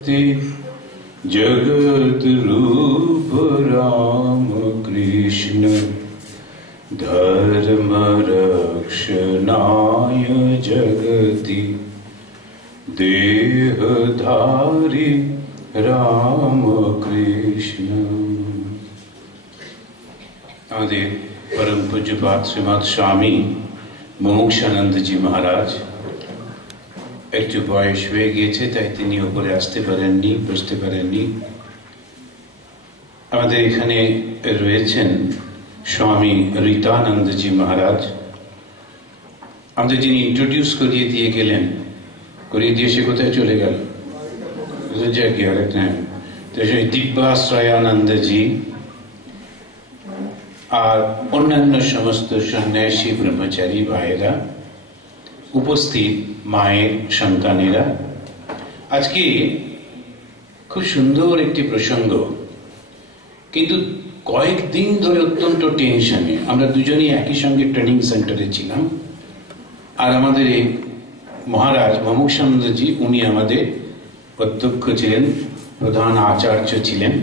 जगत रूप राम कृष्ण धर्म रक्षणाय जगति देहधारी राम कृष्ण। আমাদের परम पूज्यपाद श्रीमद स्वामी মুমুক্ষানন্দ জি মহারাজ একটু বয়স হয়ে গিয়েছে, তাই তিনি উপরে আসতে পারেননি, বসতে পারেননি। আমাদের এখানে রয়েছেন স্বামী ঋতানন্দ জি মহারাজ। আমাদের যিনি ইন্ট্রোডিউস করিয়ে দিয়ে গেলেন, করিয়ে দিয়ে সে কোথায় চলে গেল, দিব্যাশ্রয়ানন্দ জি আর অন্যান্য সমস্ত সন্ন্যাসী ব্রহ্মচারী ভাইয়েরা, উপস্থিত মায়ের সন্তানেরা, আজকে খুব সুন্দর একটি প্রসঙ্গ, কিন্তু কয়েকদিন ধরে অত্যন্ত টেনশনে। আমরা দুজনেই একই সঙ্গে ট্রেনিং সেন্টারে ছিলাম, আর আমাদের এই মহারাজ মুমুক্ষানন্দজি উনি আমাদের অধ্যক্ষ ছিলেন, প্রধান আচার্য ছিলেন।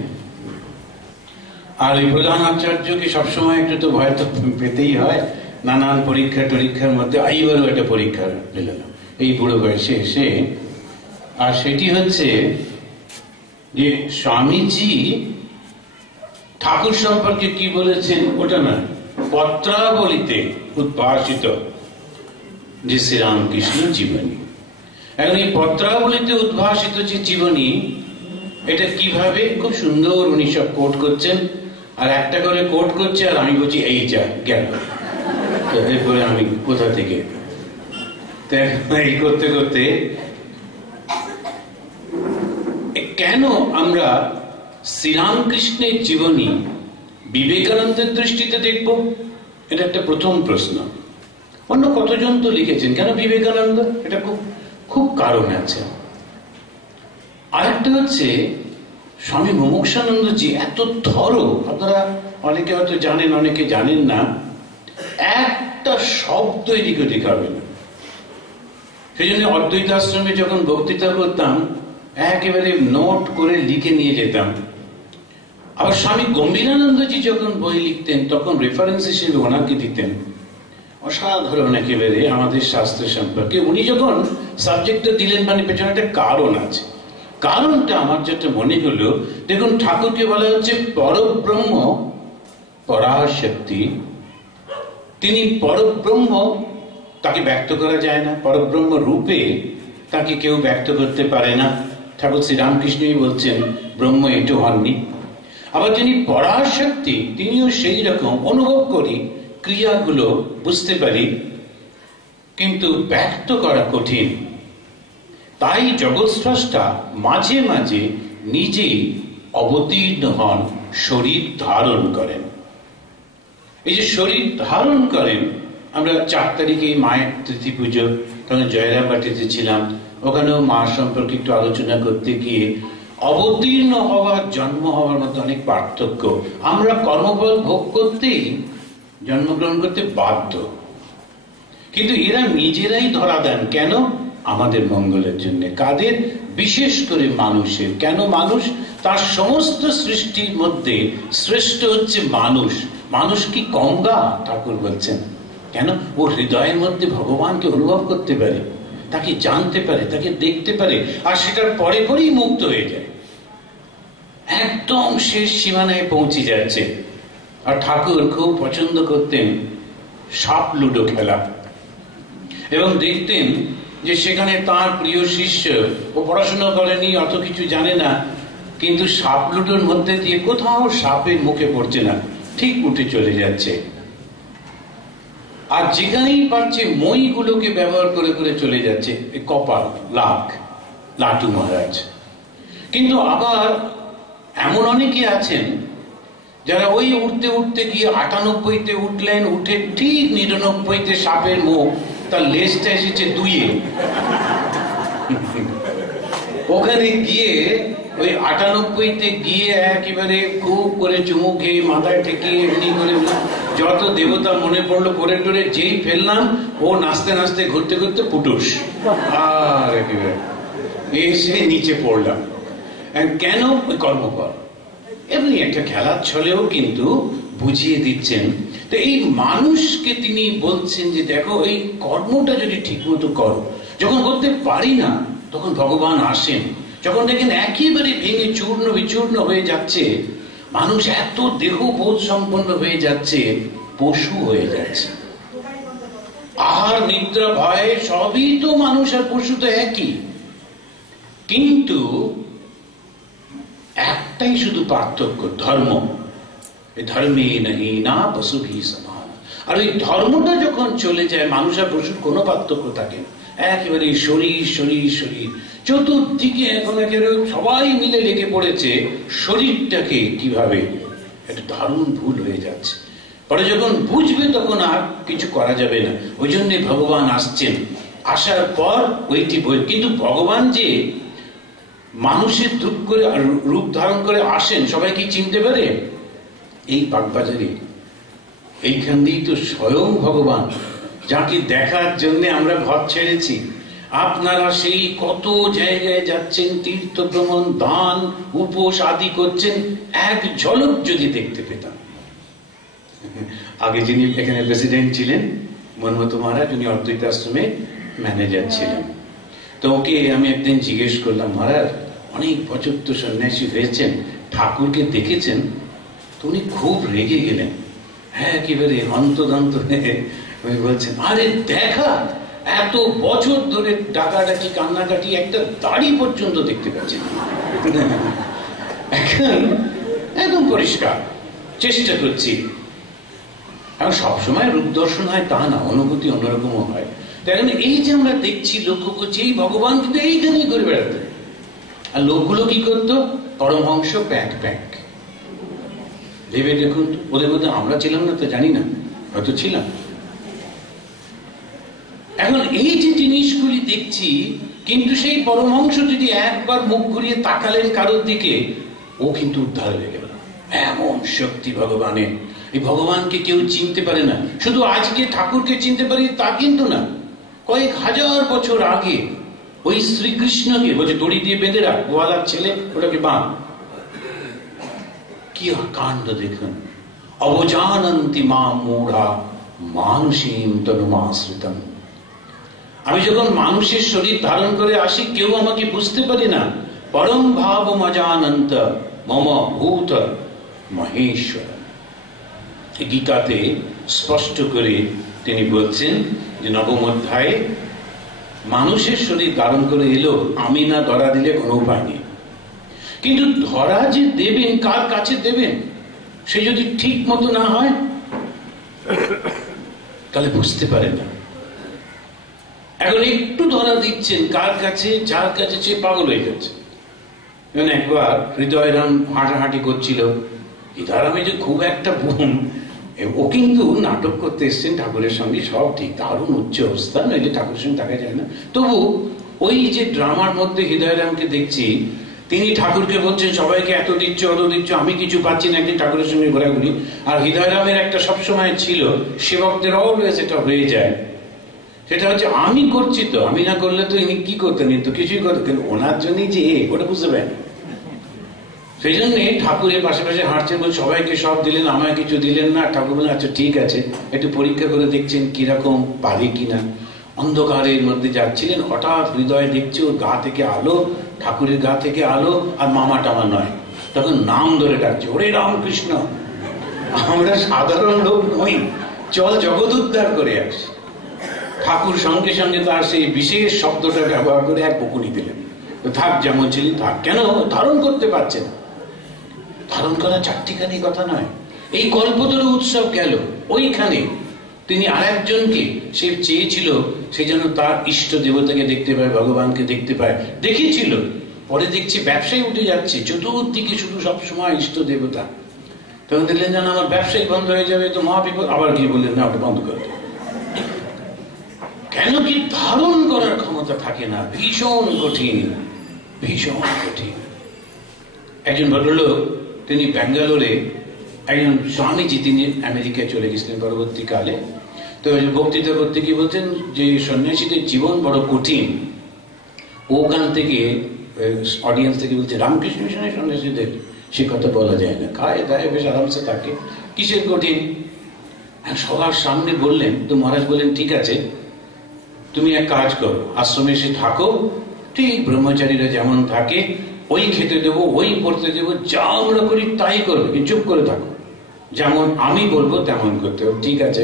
আর ওই প্রধান আচার্যকে সবসময় একটু তো ভয় তো পেতেই হয়, নানান পরীক্ষার মধ্যে এইবারও একটা পরীক্ষা দিলেন এই বুড়ো বয়সে এসে। আর সেটি হচ্ছে যে স্বামীজি ঠাকুর সম্পর্কে কি বলেছেন ওটা না, পত্রাবলিতে উদ্ভাসিত যে শ্রীরামকৃষ্ণ জীবনী। এখন এই পত্রাবলিতে উদ্ভাসিত যে জীবনী, এটা কিভাবে খুব সুন্দর উনি সব কোট করছেন, আর একটা করে কোট করছে, আর আমি বলছি এই যা গেল, এরপরে আমি কোথা থেকে এই করতে করতে কেন আমরা শ্রীরামকৃষ্ণের জীবনী বিবেকানন্দের দৃষ্টিতে দেখব, এটা একটা প্রথম প্রশ্ন। অন্য কতজন তো লিখেছেন, কেন বিবেকানন্দ? এটা খুব কারণ আছে। আরেকটা হচ্ছে স্বামী মুমুক্ষানন্দজি এত থরো, আপনারা অনেকে হয়তো জানেন, অনেকে জানেন না, একটা শব্দ এদিক ওদিক হবে না। সেই জন্য অদ্বৈত আশ্রমে যখন বক্তৃতা করতাম একেবারে নোট করে লিখে নিয়ে যেতাম। আবার স্বামী গম্ভীরানন্দজি যখন বই লিখতেন তখন রেফারেন্স হিসেবে ওনাকে দিতেন। অসাধারণ একেবারে আমাদের শাস্ত্র সম্পর্কে উনি যখন সাবজেক্টটা দিলেন, মানে পেছনে একটা কারণ আছে। কারণটা আমার যেটা মনে হলো, দেখুন ঠাকুরকে বলা হচ্ছে পরব্রহ্ম পরাশক্তি। তিনি পরব্রহ্ম, তাকে ব্যক্ত করা যায় না, পরব্রহ্ম রূপে তাকে কেউ ব্যক্ত করতে পারে না। ঠাকুর শ্রীরামকৃষ্ণই বলছেন ব্রহ্ম এটু হননি। আবার তিনি পরাশক্তি, তিনিও সেই রকম অনুভব করি, ক্রিয়াগুলো বুঝতে পারি, কিন্তু ব্যক্ত করা কঠিন। তাই জগৎস্রষ্টা মাঝে মাঝে নিজেই অবতীর্ণ হন, শরীর ধারণ করেন। এই যে শরীর ধারণ করেন, আমরা 4 তারিখে মায়ের তিথি পুজো, তখন জয়রামবাটিতে ছিলাম, ওখানেও মা সম্পর্কে একটু আলোচনা করতে গিয়ে অবতীর্ণ হওয়ার, জন্ম হওয়ার মধ্যে অনেক পার্থক্য। আমরা কর্মফল ভোগ করতেই জন্মগ্রহণ করতে বাধ্য, কিন্তু এরা নিজেরাই ধরা দেন। কেন? আমাদের মঙ্গলের জন্য। কাদের? বিশেষ করে মানুষের। কেন মানুষ? তার সমস্ত সৃষ্টির মধ্যে শ্রেষ্ঠ হচ্ছে মানুষ। মানুষ কি কঙ্গা? ঠাকুর বলছেন। কেন? ও হৃদয়ের মধ্যে ভগবানকে অনুভব করতে পারে, তাকে জানতে পারে, তাকে দেখতে পারে, আর সেটার পরে পরেই মুক্ত হয়ে যায়, একদম শেষ সীমানায় পৌঁছে যাচ্ছে। আর ঠাকুর খুব পছন্দ করতেন সাপ লুডো খেলা, এবং দেখতেন যে সেখানে তার প্রিয় শিষ্য, ও পড়াশোনা করেনি, অত কিছু জানে না, কিন্তু সাপ লুডোর মধ্যে দিয়ে কোথাও সাপের মুখে পড়ছে না, ঠিক উঠে চলে যাচ্ছে। আর যেখানেই পারছে মইগুলোকে ব্যবহার করে করে চলে যাচ্ছে। কপাল, লাখ, লাটু মহারাজ। কিন্তু আবার এমন অনেকে আছেন যারা ওই উঠতে উঠতে গিয়ে 98-তে উঠলেন, উঠে ঠিক 99-তে সাপের মুখ, তার লেজটা এসেছে 2-এ। ওখানে গিয়ে ওই 98-তে গিয়ে একেবারে খুব করে চুমু খেয়ে মাথায় ঠেকিয়ে এমনি করে যত দেবতা মনে পড়লো করে টোরে যেই ফেললাম, ও নাচতে নাচতে ঘুরতে ঘুরতে পুটুস, আর একেবারে এসে নিচে পড়লাম। কেন ওই কর্ম কর, এমনি একটা খেলার ছলেও কিন্তু বুঝিয়ে দিচ্ছেন। তো এই মানুষকে তিনি বলছেন যে দেখো এই কর্মটা যদি ঠিক মতো করো, যখন করতে পারি না তখন ভগবান আসেন, যখন দেখেন একেবারে ভেঙে চূর্ণ বিচূর্ণ হয়ে যাচ্ছে, মানুষ এত দেহ বোধ সম্পন্ন হয়ে যাচ্ছে, পশু হয়ে যাচ্ছে। আহার নিদ্রা ভয় সবই তো মানুষ আর পশু তো একই, কিন্তু একটাই শুধু পার্থক্য, ধর্ম। ধর্মে নাহি না পশু ভি সমান। আর ওই ধর্মটা যখন চলে যায়, মানুষ আর পশুর কোনো পার্থক্য থাকে না, একেবারে শরীর শরীর শরীর, চতুর্দিকে এখন একেবারে সবাই মিলে লেগে পড়েছে শরীরটাকে কিভাবে, একটা দারুণ ভুল হয়ে যাচ্ছে। পরে যখন বুঝবে তখন আর কিছু করা যাবে না। ওই জন্যে ভগবান আসছেন, আসার পর ওইটি বই। কিন্তু ভগবান যে মানুষের রূপ ধারণ করে আসেন, সবাই কি চিনতে পারে? এই বাগবাজারে এইখান দিয়েই তো স্বয়ং ভগবান, যাকে দেখার জন্য আমরা ঘর ছেড়েছি। আপনারা সেই কত জায়গায় যাচ্ছেন, তীর্থ ভ্রমণ, দান, উপোস আদি করছেন, এক ঝলক যদি দেখতে পেতাম। আগে যিনি এখানে প্রেসিডেন্ট ছিলেন, মনমতো মহারাজ, উনি অদ্বৈত আশ্রমে ম্যানেজার ছিলেন। তো ওকে আমি একদিন জিজ্ঞেস করলাম, মহারাজ অনেক বছর তো সন্ন্যাসী হয়েছেন, ঠাকুরকে দেখেছেন? তো উনি খুব রেগে গেলেন, হ্যাঁ একেবারে হন্তদন্ত হয়ে উনি বলছেন, আরে দেখা, এত বছর ধরে ডাকাডাকি কান্নাকাটি, একটা দাড়ি পর্যন্ত দেখতে পাচ্ছি এখন একদম পরিষ্কার। চেষ্টা করছি, এখন সবসময় রূপ দর্শন হয় তা না, অনুভূতি অন্যরকমও হয়। তাই এই যে আমরা দেখছি, লক্ষ্য করছি, এই ভগবান কিন্তু এইখানেই করে বেড়াতে। আর লোকগুলো কি করতো? পরমহংস প্যাক প্যাক। ভেবে দেখুন, ওদের মধ্যে আমরা ছিলাম না তো জানি না, হয়তো ছিলাম। এখন এই যে জিনিসগুলি দেখছি, কিন্তু সেই পরমহংস যদি একবার মুখ ঘুরিয়ে তাকালেন কারোর দিকে, ও কিন্তু উদ্ধার হয়ে গেল। এমন শক্তি ভগবানের। এই ভগবানকে কেউ চিনতে পারে না। শুধু আজকে ঠাকুরকে চিনতে পারি তা কিন্তু না, কয়েক হাজার বছর আগে ওই শ্রীকৃষ্ণকে বলছে দড়ি দিয়ে বেঁধে রাখ, গোয়ালার ছেলে, ওটাকে বাঁধ। কি কাণ্ড দেখুন। অবজানন্তি মা মূঢ়া মানসীম তনুমাশ্রিতম। আমি যখন মানুষের শরীর ধারণ করে আসি, কেউ আমাকে বুঝতে পারে না। পরম ভাব মজানন্ত মম ভূত মহেশ্বর। গীতাতে স্পষ্ট করে তিনি বলছেন যে নবম অধ্যায়ে, মানুষের শরীর ধারণ করে এলো, আমি না ধরা দিলে কোনো উপায় নেই। কিন্তু ধরা যে দেবেন, কার কাছে দেবেন, সে যদি ঠিক মতো না হয় তাহলে বুঝতে পারে না। এখন একটু ধরা দিচ্ছেন কার কাছে, যার কাছে সে পাগল হয়ে যাচ্ছে। একবার হৃদয়রাম হাঁটাহাঁটি করছিল, হৃদয়রামে যে খুব একটা বোন, ও কিন্তু নাটক করতে এসছেন ঠাকুরের সঙ্গে, সব ঠিক, দারুণ উচ্চ অবস্থা, নইলে ঠাকুরের সঙ্গে দেখা যায় না। তবু ওই যে ড্রামার মধ্যে হৃদয়রামকে দেখছি, তিনি ঠাকুরকে বলছেন সবাইকে এত দিচ্ছ অত দিচ্ছ, আমি কিছু পাচ্ছি না, একদিন ঠাকুরের সঙ্গে ঘোরাঘুরি। আর হৃদয়রামের একটা সবসময় ছিল, সেবকদের অলওয়েজ এটা হয়ে যায়, সেটা হচ্ছে আমি করছি তো, আমি না করলে তো ইনি কি করতেন, তো কিছুই করতেন, ওনার জন্যই যে ওটা বুঝতে পারেন। সেই জন্য ঠাকুরের পাশে পাশে হাঁটছেন, বলে সবাইকে সব দিলেন, আমায় কিছু দিলেন না। ঠাকুর বলেন আচ্ছা ঠিক আছে, একটু পরীক্ষা করে দেখছেন কিরকম পারে কিনা। অন্ধকারের মধ্যে যাচ্ছিলেন, হঠাৎ হৃদয় দেখছে ওর গা থেকে আলো, ঠাকুরের গা থেকে আলো, আর মামা টামা নয়, তখন নাম ধরে ডাকছে, ওরে রামকৃষ্ণ, আমরা সাধারণ লোক নই, চল জগৎ উদ্ধার করে আসি। ঠাকুর সঙ্গে সঙ্গে তার সেই বিশেষ শব্দটা ব্যবহার করে এক বকুনি দিলেন, থাক যেমন ছিলি থাক। কেন? ধারণ করতে পারছে না। ধারণ করা চারটিখানি কথা নয়। এই কল্পতরু উৎসব গেল, ওইখানে তিনি আর একজনকে সে চেয়েছিল, সে যেন তার ইষ্ট দেবতাকে দেখতে পায়, ভগবানকে দেখতে পায়, দেখেছিল। পরে দেখছি ব্যবসায় উঠে যাচ্ছে, চতুর্দিকে শুধু সবসময় ইষ্ট দেবতা। তখন দেখলেন যেন আমার ব্যবসায় বন্ধ হয়ে যাবে, তো মহাবিপদ। আবার কি বললেন, না ওটা বন্ধ করে দেবে। কেন কি? ধারণ করার ক্ষমতা থাকে না, ভীষণ কঠিন, ভীষণ কঠিন। একজন ভদ্রলোক, তিনি ব্যাঙ্গালোরে, একজন স্বামীজি, তিনি আমেরিকায় চলে গেছিলেন পরবর্তীকালে। তো বক্তৃতা করতে গিয়ে বলছেন যে সন্ন্যাসীদের জীবন বড় কঠিন। ওখান থেকে অডিয়েন্স থেকে বলছে রামকৃষ্ণ মিশনের সন্ন্যাসীদের সে কথা বলা যায় না, খায় দায় বেশ আরামসে থাকে, কিসের কঠিন। সবার সামনে বললেন তো মহারাজ বললেন ঠিক আছে তুমি এক কাজ করো, আশ্রমে এসে থাকো, ঠিক ব্রহ্মচারীরা যেমন থাকে ওই খেতে দেবো, ওই পড়তে দেবো, যা আমরা করি তাই করবে, চুপ করে থাকো, যেমন আমি বলবো তেমন করতে হবে। ঠিক আছে,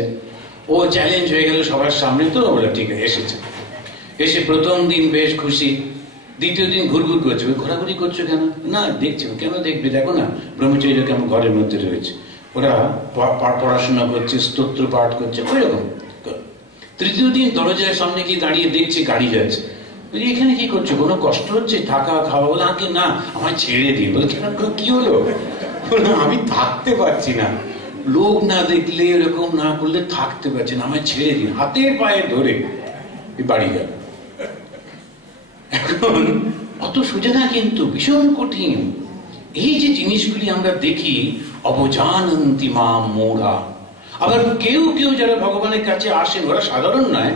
ও চ্যালেঞ্জ হয়ে গেল সবার সামনে, তো বলে ঠিক আছে। এসেছে, এসে প্রথম দিন বেশ খুশি, দ্বিতীয় দিন ঘুরঘুর করছে, ঘোরাঘুরি করছো কেন? না দেখছো, কেন দেখবে, দেখো না ব্রহ্মচারীরা কেমন ঘরের মধ্যে রয়েছে, ওরা পড়াশোনা করছে, স্তোত্র পাঠ করছে, ওই রকম। তৃতীয় দিন দরজার সামনে গিয়ে দাঁড়িয়ে দেখছে গাড়ি যাচ্ছে, এখানে কি করছো, কোনো কষ্ট হচ্ছে থাকা খাওয়া? বলে আগে না, আমায় ছেড়ে দিন। বলে কেন, কি হলো? আমি থাকতে পারছি না, লোক না দেখলে এরকম না করলে থাকতে পারছি না, আমায় ছেড়ে দিন। হাতে পায়ে ধরে বাড়ি গেল। এখন অত সোজা না, কিন্তু ভীষণ কঠিন। এই যে জিনিসগুলি আমরা দেখি, অবজানন্তি মাম মূঢ়া। আবার কেউ কেউ যারা ভগবানের কাছে আসেন, ওরা সাধারণ নয়,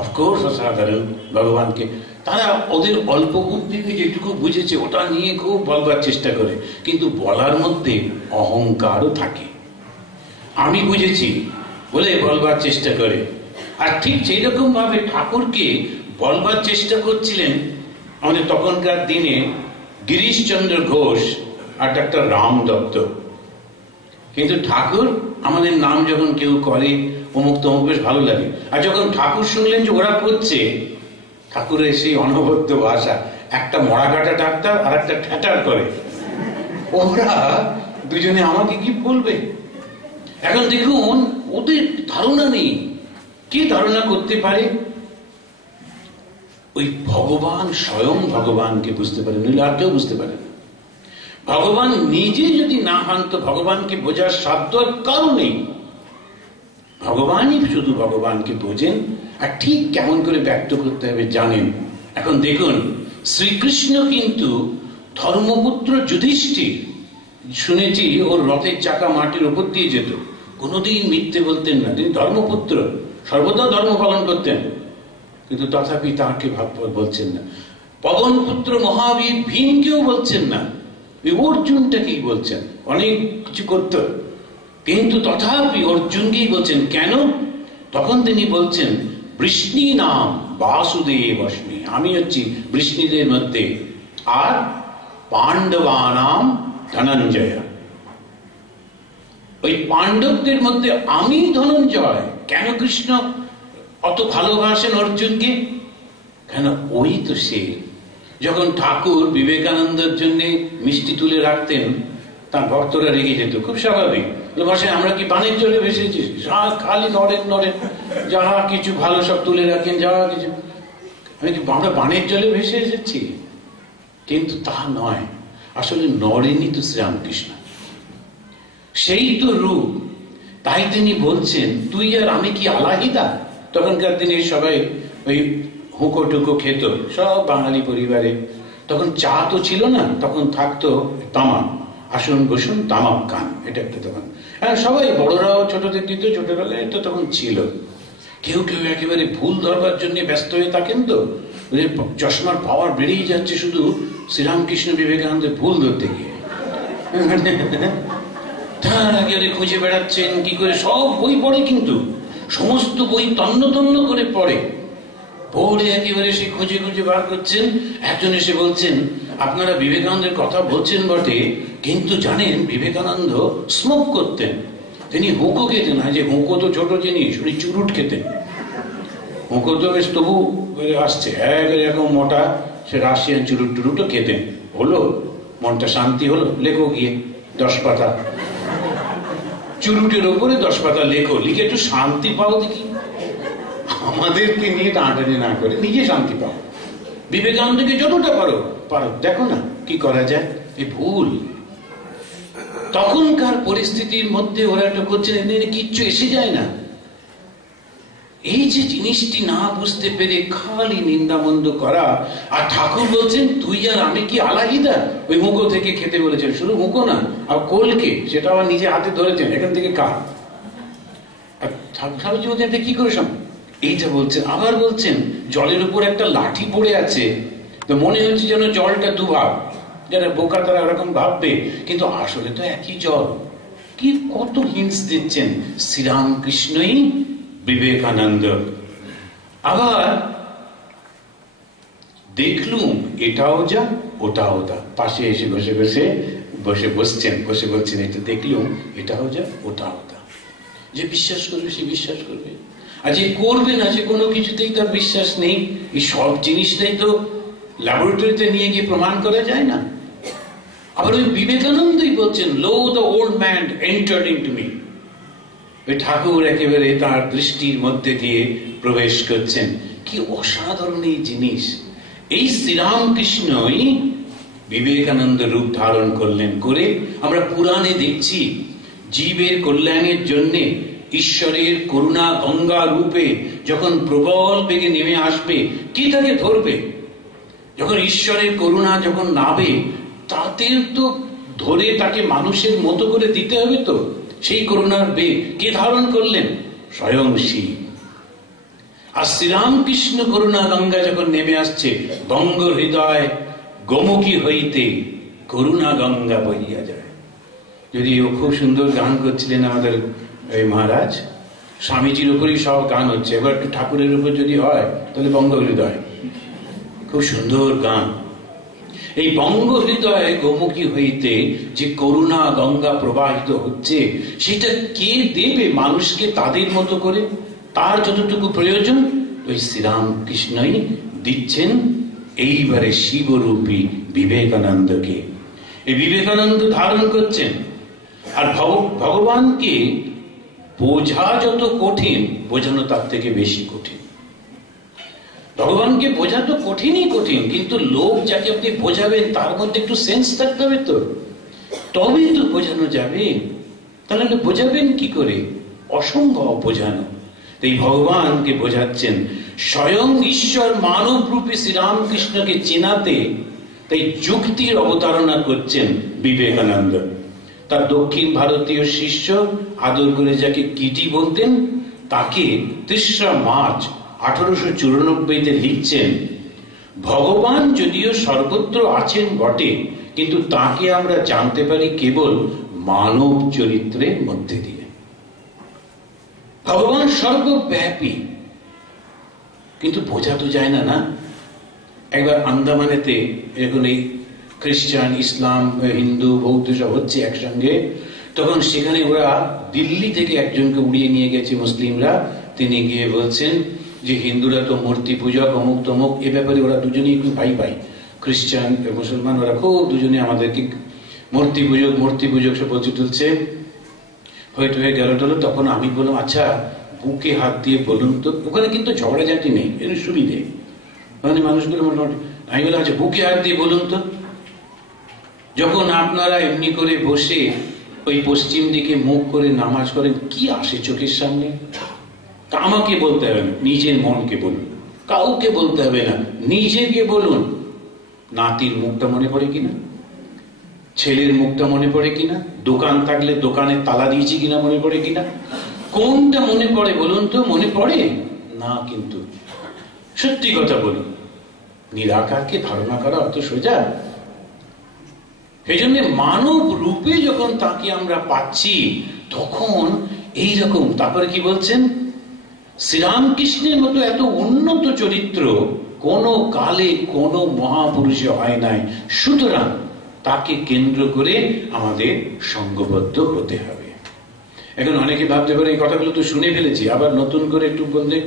অফকোর্স অসাধারণ ভগবানকে, তারা ওদের অল্প বুদ্ধিতে যেটুকু বুঝেছে ওটা নিয়ে খুব বলবার চেষ্টা করে, কিন্তু বলার মধ্যে অহংকারও থাকে। আমি বুঝেছি বলে বলবার চেষ্টা করে। আর ঠিক সেই রকম ভাবে ঠাকুরকে বলবার চেষ্টা করছিলেন আমাদের তখনকার দিনে গিরিশচন্দ্র ঘোষ আর ডাক্তার রাম দত্ত। কিন্তু ঠাকুর, আমাদের নাম যখন কেউ করে অমুক তমুক, বেশ ভালো লাগে। আর যখন ঠাকুর শুনলেন যে ওরা করছে, ঠাকুরের সেই অনবদ্য ভাষা, একটা মরা কাটা ডাক্তার আর একটা ঠ্যাটার করে, ওরা দুজনে আমাকে কি বলবে। এখন দেখুন, ওদের ধারণা নেই। কি ধারণা করতে পারে? ওই ভগবান স্বয়ং ভগবানকে বুঝতে পারে, নইলে আর কেউ বুঝতে পারে না। ভগবান নিজে যদি না হন তো ভগবানকে বোঝার সাধ্য আর কারো নেই। ভগবানই শুধু ভগবানকে বোঝেন, আর ঠিক কেমন করে ব্যক্ত করতে হবে জানেন। এখন দেখুন, শ্রীকৃষ্ণ কিন্তু ধর্মপুত্র যুধিষ্ঠির, শুনেছি ওর রথের চাকা মাটির উপর দিয়ে যেত, কোনোদিন মিথ্যে বলতেন না, তিনি ধর্মপুত্র, সর্বদা ধর্ম পালন করতেন, কিন্তু তথাপি তাকে বলছেন না। পবনপুত্র মহাবীর ভীমকেও বলছেন না, অর্জুনটাকেই বলছেন, অনেক কিছু করত, কিন্তু তথাপি অর্জুনকেই বলছেন। কেন? তখন তিনি বলছেন বৃষ্ণি নাম বাসুদেব অস্মি, আমি হচ্ছি বৃষ্ণিদের মধ্যে, আর পাণ্ডবা নাম ধনঞ্জয়, ওই পাণ্ডবদের মধ্যে আমি ধনঞ্জয়। কেন কৃষ্ণ অত ভালোবাসেন অর্জুনকে? কেন ওই তো সে। যখন ঠাকুর বিবেকানন্দের জন্য মিষ্টি তুলে রাখতেন, তার ভক্তরা রেগে যেত, খুব স্বাভাবিক। ভাষায় আমরা কি বানের জলে ভেসেছি? খালি নড়েন নড়েন, যাহা কিছু ভালো সব তুলে রাখেন, যাহা কিছু, আমি কি আমরা বানের জলে ভেসে এসেছি? কিন্তু তা নয়, আসলে নড়েনি তো শ্রীরামকৃষ্ণ, সেই তো রূপ। তাই তিনি বলছেন তুই আর আমি কি আলাহিদা। তখনকার দিনে সবাই ওই হুঁকো টুকো খেত, সব বাঙালি পরিবারে। তখন চা তো ছিল না, তখন থাকতো তামাক, আসন বসুন তামাক খান, এটা একটা তখন। হ্যাঁ, সবাই বড়রাও ছোটদের দিত, ছোটবেলায় এটা তখন ছিল। কেউ কেউ একেবারে ভুল ধরবার জন্য ব্যস্ত হয়ে থাকেন, তো চশমার পাওয়ার বেড়েই যাচ্ছে শুধু শ্রীরামকৃষ্ণ বিবেকানন্দের ভুল ধরতে গিয়ে। তার আগে খুঁজে বেড়াচ্ছেন কি করে, সব বই পড়ে, কিন্তু সমস্ত বই তন্ন তন্ন করে পড়ে, পড়ে একেবারে সে খুঁজে খুঁজে বার করছেন। একজন এসে বলছেন আপনারা বিবেকানন্দের কথা বলছেন বটে, কিন্তু জানেন বিবেকানন্দ স্মোক করতেন, তিনি হুঁকো খেতেন না। যে হুঁকো তো ছোট জিনিস, উনি চুরুট খেতেন। হুঁকো তো বেশ তবু আসছে, এরকম মোটা, সে রাশিয়ান চুরুট টুরুটও খেতেন। হলো, মনটা শান্তি হলো, লেখো গিয়ে 10 পাতা চুরুটের ওপরে 10 পাতা লেখো, লিখে একটু শান্তি পাও দেখি। আমাদেরকে নিয়ে টানাটানি না করে নিজে শান্তি পাও। বিবেকানন্দকে যতটা পারো পারো, দেখো না কি করা যায়। এই ভুল তখনকার পরিস্থিতির মধ্যে ওরা একটা করছেন, কিচ্ছু এসে যায় না। এই যে জিনিসটি না বুঝতে পেরে খালি নিন্দামন্দ করা। আর ঠাকুর বলছেন তুই আর আমি কি আলাহিদা। ওই মুখো থেকে খেতে বলেছেন, শুধু মুখো না, আর কোলকে, সেটা আবার নিজে হাতে ধরেছেন, এখান থেকে কার। আর ঠাকুর বলছেন এটা কি করে সম্ভব, এইটা বলছেন। আবার বলছেন জলের উপর একটা লাঠি পড়ে আছে, তো মনে হচ্ছে যেন জলটা দুভাগ, যারা বোকা তারা এরকম ভাববে, কিন্তু আসলে তো একই জল। কি কত হিন্টস দিচ্ছেন শ্রীরামকৃষ্ণই বিবেকানন্দ। আবার দেখলুম এটাও যা ওটাও তা, পাশে এসে বসে বলছেন এটা দেখলুম এটাও যা ওটাও তা। যে বিশ্বাস করবে সে বিশ্বাস করবে, আর যে করবে না সে কোনো কিছুতেই তার বিশ্বাস নেই। এই সব জিনিসটাই তো ল্যাবরেটরিতে নিয়ে গিয়ে প্রমাণ করা যায় না। আবার ওই বিবেকানন্দই বলছেন, lo the old man entered into me. ওই ঠাকুর একেবারে তার দৃষ্টির মধ্যে দিয়ে প্রবেশ করছেন। কি অসাধারণ এই জিনিস! এই শ্রীরামকৃষ্ণই বিবেকানন্দ রূপ ধারণ করলেন। করে আমরা পুরাণে দেখছি জীবের কল্যাণের জন্য ঈশ্বরের করুণা গঙ্গা রূপে যখন প্রবল বেগে নেমে আসবে, কি তাকে ধরবে? যখন ঈশ্বরের করুণা যখন নাবে, তাতে তো ধরে তাকে মানুষের মতো করে দিতে হবে। তো সেই করুণার বেগ কে ধারণ করলেন? স্বয়ং শিব। আর শ্রীরামকৃষ্ণ করুণা গঙ্গা যখন নেমে আসছে, বঙ্গ হৃদয় গোমুখী হইতে করুণা গঙ্গা বহিয়া যায়। যদি ও খুব সুন্দর গান করছিলেন আমাদের এই মহারাজ, স্বামীজির উপরই সব গান হচ্ছে, এবার একটু ঠাকুরের উপর যদি হয় তাহলে বঙ্গ হৃদয়, খুব সুন্দর গান। এই বঙ্গ হৃদয়ে গোমুখী হইতে যে করুণা গঙ্গা প্রবাহিত হচ্ছে, সেটা কে দেবে মানুষকে তাদের মতো করে? তার যতটুকু প্রয়োজন ওই শ্রীরামকৃষ্ণই দিচ্ছেন এইবারে শিবরূপী বিবেকানন্দকে। এই বিবেকানন্দ ধারণ করছেন। আর ভগবানকে বোঝা যত কঠিন, বোঝানো তার থেকে বেশি কঠিন। ভগবানকে বোঝা তো কঠিনই কঠিন, কিন্তু লোক যাকে আপনি বোঝাবেন তার মধ্যে একটু সেন্স থাকতে হবে, তো তবেই তো বোঝানো যাবে। তাহলে বোঝাবেন কি করে? অসম্ভব বোঝানো। এই ভগবানকে বোঝাচ্ছেন স্বয়ং ঈশ্বর মানব রূপী শ্রীরামকৃষ্ণকে চেনাতে, তাই যুক্তির অবতারণা করছেন বিবেকানন্দ। তার দক্ষিণ ভারতীয় শিষ্য আদর করে যাকে কিটি বলতেন, তাকে 3রা মার্চ 1894-তে লিখছেন, ভগবান যদিও সর্বত্র আছেন বটে, কিন্তু তাকে আমরা জানতে পারি কেবল মানব চরিত্রের মধ্যে দিয়ে। ভগবান সর্বব্যাপী, কিন্তু বোঝা তো যায় না। না, একবার আন্দামানেতে এরকম এই খ্রিস্টান, ইসলাম, হিন্দু, বৌদ্ধ সব হচ্ছে একসঙ্গে, তখন সেখানে ওরা দিল্লি থেকে একজনকে উড়িয়ে নিয়ে গেছে মুসলিমরা। তিনি গিয়ে বলছেন যে হিন্দুরা তো মূর্তি পূজক, অমুক তমুক, এ ব্যাপারে ওরা দুজনেই একটু ভাই ভাই। খ্রিস্টান মুসলমান ওরা খুব দুজনে আমাদেরকে মূর্তি পূজক সব বলছে তুলছে, হয়ে গেল। তখন আমি বললাম, আচ্ছা বুকে হাত দিয়ে বলুন তো, ওখানে কিন্তু ঝগড়াঝাটি নেই, এর সুবিধে, মানে মানুষগুলো মোটামুটি। আমি বললাম, আচ্ছা বুকে হাত দিয়ে বলুন তো, যখন আপনারা এমনি করে বসে ওই পশ্চিম দিকে মুখ করে নামাজ করেন, কি আসে চোখের সামনে? আমাকে বলতে হবে না, নিজের মনকে বলুন, কাউকে বলতে হবে না, নিজেকে বলুন। নাতির মুখটা মনে পড়ে কিনা, ছেলের মুখটা মনে পড়ে কিনা, দোকান থাকলে দোকানের তালা দিয়েছি কিনা মনে পড়ে কিনা, কোনটা মনে পড়ে বলুন তো? মনে পড়ে না। কিন্তু সত্যি কথা বলুন, নিরাকারকে ধারণা করা অত সোজা? সেই জন্য মানব রূপে যখন তাকে আমরা পাচ্ছি, তখন এইরকম। তারপরে কি বলছেন? শ্রীরামকৃষ্ণের মতো এত উন্নত চরিত্র কোন কালে কোন মহাপুরুষে হয় নাই। সুতরাং তাকে কেন্দ্র করে আমাদের সঙ্গবদ্ধ হতে হবে। এখন অনেকে ভাবতে পারে এই কথাগুলো তো শুনে ফেলেছি, আবার নতুন করে একটু বললে।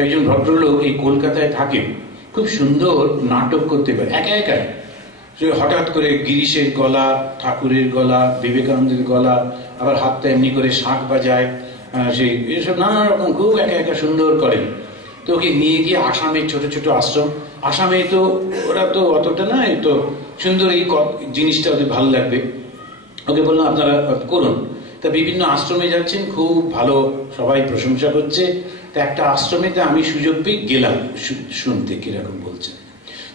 একজন ভদ্রলোক এই কলকাতায় থাকেন, খুব সুন্দর নাটক করতে পারে একা একা। হঠাৎ করে গিরিশের গলা, ঠাকুরের গলা, বিবেকানন্দের গলা, আবার হাতটা এমনি করে শাঁখ বাজায়, সেই এসব নানা রকম খুব একা একা সুন্দর করেন। তো ওকে নিয়ে গিয়ে আসামের ছোট ছোট আশ্রম, আসামে তো ওরা তো অতটা না, তো সুন্দর এই জিনিসটা ওদের ভালো লাগবে। ওকে বললাম আপনারা করুন। তা বিভিন্ন আশ্রমে যাচ্ছেন, খুব ভালো, সবাই প্রশংসা করছে। তা একটা আশ্রমেতে আমি সুযোগ পেয়ে গেলাম শুনতে কিরকম বলছে।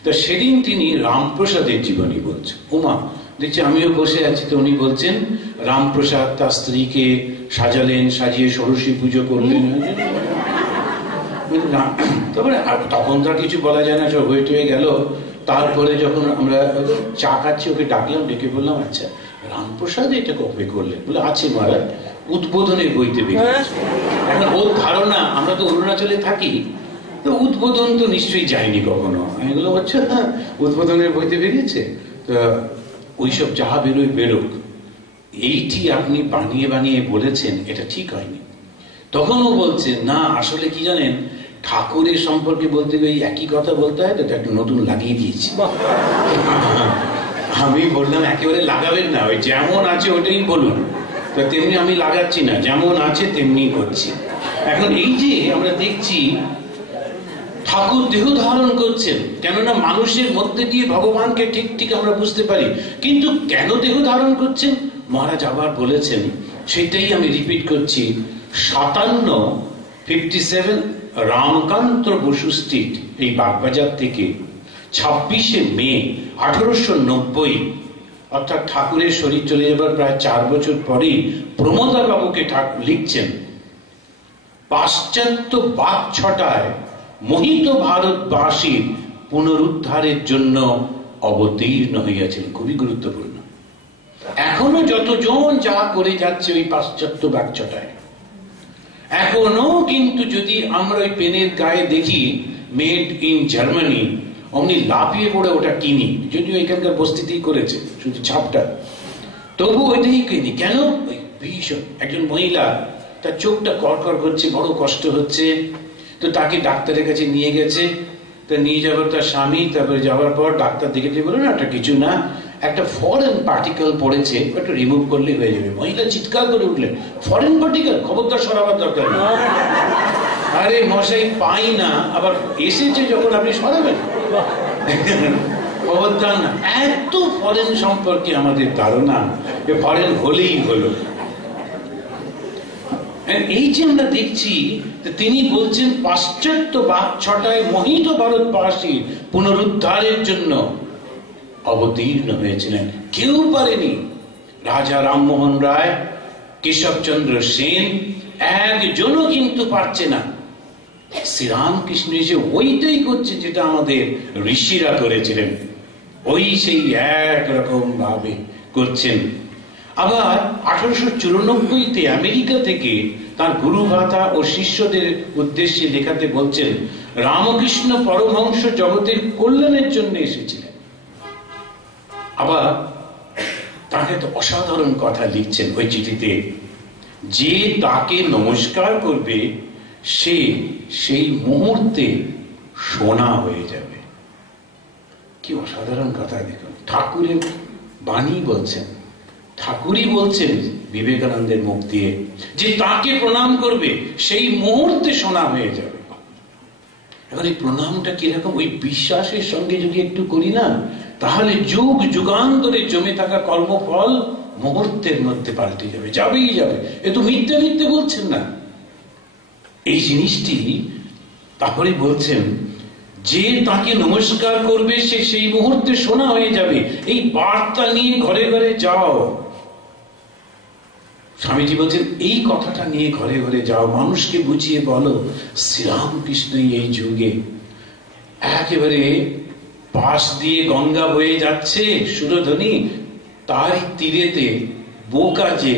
তো সেদিন তিনি রামপ্রসাদের জীবনী বলছেন। উমা দেখছি আমিও বসে আছি, তো উনি বলছেন রামপ্রসাদ তার স্ত্রীকে সাজালেন, সাজিয়ে ষোড়শী পুজো করলেন। তারপরে তখন তো আর কিছু বলা যায় না, সব হয়ে গেল। তারপরে যখন আমরা চা খাচ্ছি, ওকে ডাকলাম, ডেকে বললাম, আচ্ছা রামপ্রসাদ এটা কবে করলেন? বলে আছে মহারাজ, উদ্বোধনের বইতে বেরিয়েছে। এখন ওর ধারণা আমরা তো অরুণাচলে থাকি, তো উদ্বোধন তো নিশ্চয়ই যায়নি কখনো। আমি বললাম আচ্ছা হ্যাঁ, উদ্বোধনের বইতে বেরিয়েছে। তো ওইসব যাহা বেরোয় বেরোক, এইটি আপনি বানিয়ে বানিয়ে বলেছেন, এটা ঠিক হয়নি। তখন ও বলছে না, আসলে কি জানেন, ঠাকুরের সম্পর্কে বলতে গিয়ে একই কথা বলতে হয়, তো একটা নতুন লাগিয়ে দিয়েছি। আমি বললাম একেবারে লাগাবেন না, ওই যেমন আছে ওটাই বলুন। তো তেমনি আমি লাগাচ্ছি না, যেমন আছে তেমনি করছি। এখন এই যে আমরা দেখছি ঠাকুর দেহ ধারণ করছেন, কেননা মানুষের মধ্যে দিয়ে ভগবানকে ঠিক ঠিক আমরা বুঝতে পারি, কিন্তু কেন দেহ ধারণ করছেন মহারাজ আবার বলেছেন, সেটাই আমি রিপিট করছি। 57 রামকান্ত বসু স্ট্রিট, এই বাগবাজার থেকে 26শে মে 1890, অর্থাৎ ঠাকুরের শরীর চলে যাবার প্রায় 4 বছর পরেই প্রমোদা বাবুকে লিখছেন, পাশ্চাত্য বাকছটায় মোহিত ভারতবাসীর পুনরুদ্ধারের জন্য অবতীর্ণ হইয়াছেন। খুবই গুরুত্বপূর্ণ। এখনো যতজন যা করে যাচ্ছে ওই পাশ্চাত্য বাকছটায়, এখনো কিন্তু যদি আমরা ওই পেনের গায়ে দেখি মেড ইন জার্মানি, অমনি লাফিয়ে পড়ে ওটা কিনি, যদিও এখানকার বস্তিতেই করেছে শুধু ছাপটা, তবু ওইটাই কিনি। কেন? ওই ভীষণ একজন মহিলা, তার চোখটা কড়কড় করছে, বড় কষ্ট হচ্ছে, তো তাকে ডাক্তারের কাছে নিয়ে গেছে। তা নিয়ে যাবার তার স্বামী, তারপরে যাওয়ার পর ডাক্তার দেখে বলে না, একটা কিছু না, একটা ফরেন পার্টিকেল পড়েছে, একটু রিমুভ করলেই হয়ে যাবে। মহিলা চিৎকার করে উঠলেন, ফরেন পার্টিকেল? খবরদার সরাবার দরকার নেই। আরে মশাই, পাই না, আবার এসেছে যখন আপনি সরাবেন, খবরদার না। এত ফরেন সম্পর্কে আমাদের ধারণা, ফরেন হলেই হলো। এই যে আমরা দেখছি, তিনি বলছেন পাশ্চাত্য বাকছটায় মোহিত ভারতবাসী পুনরুদ্ধারের জন্য অবতীর্ণ হয়েছিলেন। কেউ পারেনি। রাজা রামমোহন রায়, কেশবচন্দ্র সেন, একজনও কিন্তু পারছে না। শ্রীরামকৃষ্ণ এসে ওইটাই করছে যেটা আমাদের ঋষিরা করেছিলেন, ওই সেই একরকম ভাবে করছেন। আবার 1894-তে আমেরিকা থেকে তার গুরু ভাতা ও শিষ্যদের উদ্দেশ্যে লেখাতে বলছেন, রামকৃষ্ণ পরমহংস জগতের কল্যাণের জন্য এসেছিলেন। আবার তাকে তো অসাধারণ কথা লিখছেন ওই চিঠিতে, যে তাকে নমস্কার করবে সে সেই মুহূর্তে সোনা হয়ে যাবে। কি অসাধারণ কথা! দেখুন, ঠাকুরের বাণী বলছেন, ঠাকুরই বলছেন বিবেকানন্দের মুখ দিয়ে, যে তাকে প্রণাম করবে সেই মুহূর্তে সোনা হয়ে যাবে। এখন এই প্রণামটা কিরকম? ওই বিশ্বাসের সঙ্গে যদি একটু করি না, তাহলে যুগ যুগান্তরে জমে থাকা কর্মফল মুহূর্তের মধ্যে পাল্টে যাবে, যাবেই যাবে। এ তো মিথ্যে মিথ্যে বলছেন না, এই জিনিসটি। তারপরে বলছেন, যে তাকে নমস্কার করবে সে সেই মুহূর্তে সোনা হয়ে যাবে। এই বার্তা নিয়ে ঘরে ঘরে যাও। স্বামীজি বলছেন, এই কথাটা নিয়ে ঘরে ঘরে যাও, মানুষকে বুঝিয়ে বলো শ্রীরামকৃষ্ণই এই যুগে একেবারে পাশ দিয়ে গঙ্গা বয়ে যাচ্ছে সুরধ্বনি, তারই তীরেতে বোকা যে